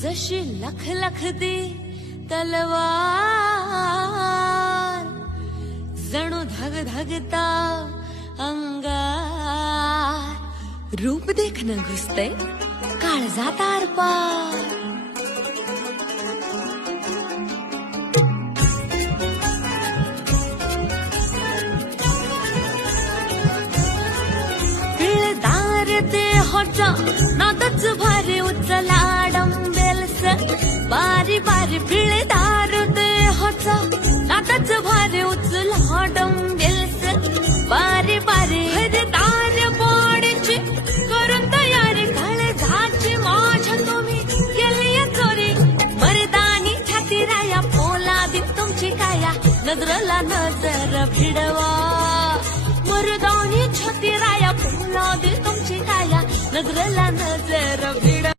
जशी लख लख दी तलवार, जणू धग धगता अंगार, रूप देखणं घुसतंय काळजात आरपार. पिळदार देहाच्या नादच भारी उचला डंबेल्स, बारी बारी पिळदार देहाचा नादच भारी उचला डंबेल्स, बारी बारी हरदार बॉडीची करून तयारी, काळजाची माझ्या तुम्ही केली चोरी. मर्दानी छाती राया पोलादी तुमची काया, नजरला नजर भिडवा. मर्दानी छाती राया पोलादी तुमची काया, नजरला नजर